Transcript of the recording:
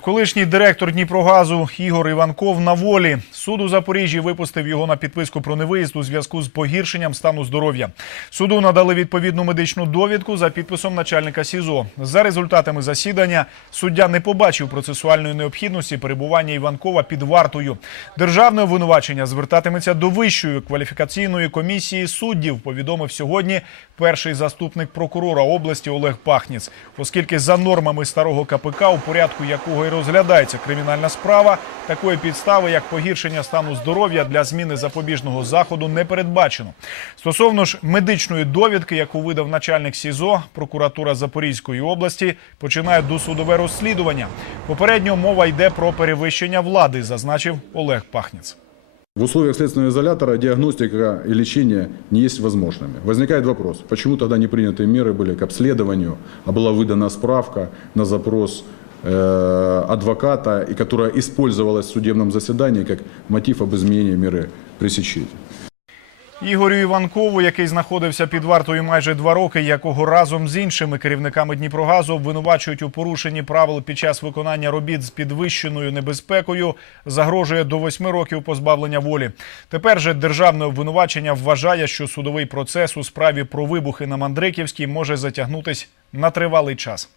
Колишній директор Дніпрогазу Ігор Іванков на волі. Суд у Запоріжжі випустив його на підписку про невиїзд у зв'язку з погіршенням стану здоров'я. Суду надали відповідну медичну довідку за підписом начальника СІЗО. За результатами засідання суддя не побачив процесуальної необхідності перебування Іванкова під вартою. Державне обвинувачення звертатиметься до вищої кваліфікаційної комісії суддів. Повідомив сьогодні перший заступник прокурора області Олег Пахніц, оскільки за нормами старого КПК, у порядку якого і розглядається кримінальна справа, такої підстави, як погіршення стану здоров'я для зміни запобіжного заходу, не передбачено. Стосовно ж медичної довідки, яку видав начальник СІЗО, прокуратура Запорізької області починає досудове розслідування. Попередньо мова йде про перевищення влади, зазначив Олег Пахніц. В условиях следственного изолятора диагностика и лечение не есть возможными. Возникает вопрос, почему тогда не приняты меры были к обследованию, а была выдана справка на запрос э, адвоката, и которая использовалась в судебном заседании как мотив об изменении меры пресечения. Ігорю Іванкову, який знаходився під вартою майже два роки, якого разом з іншими керівниками Дніпрогазу обвинувачують у порушенні правил під час виконання робіт з підвищеною небезпекою, загрожує до восьми років позбавлення волі. Тепер же державне обвинувачення вважає, що судовий процес у справі про вибухи на Мандриківській може затягнутись на тривалий час.